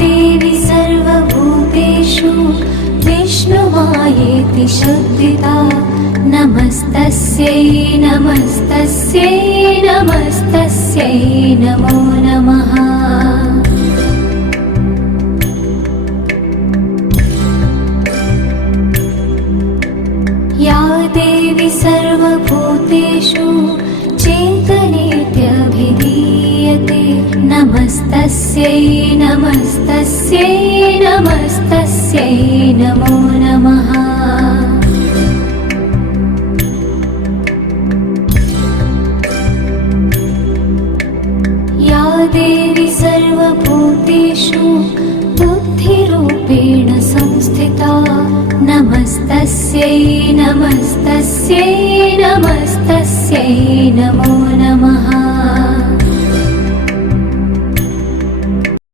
देवी सर्वभूतेषु विष्णुमायेति शुद्धिता नमस्तस्यै नमस्तस्यै नमस्तस्यै नमो नमः। या देवी सर्वभूतेषु चेतनेत्यभिधीयते नमस्तस्यै नमस्तस्यै नमस्तस्यै नमो नमः। या देवी सर्वभूतेषु बुद्धिरूपेण संस्थिता नमस्तस्यै नमस्तस्यै नमस्तस्यै नमो नमः।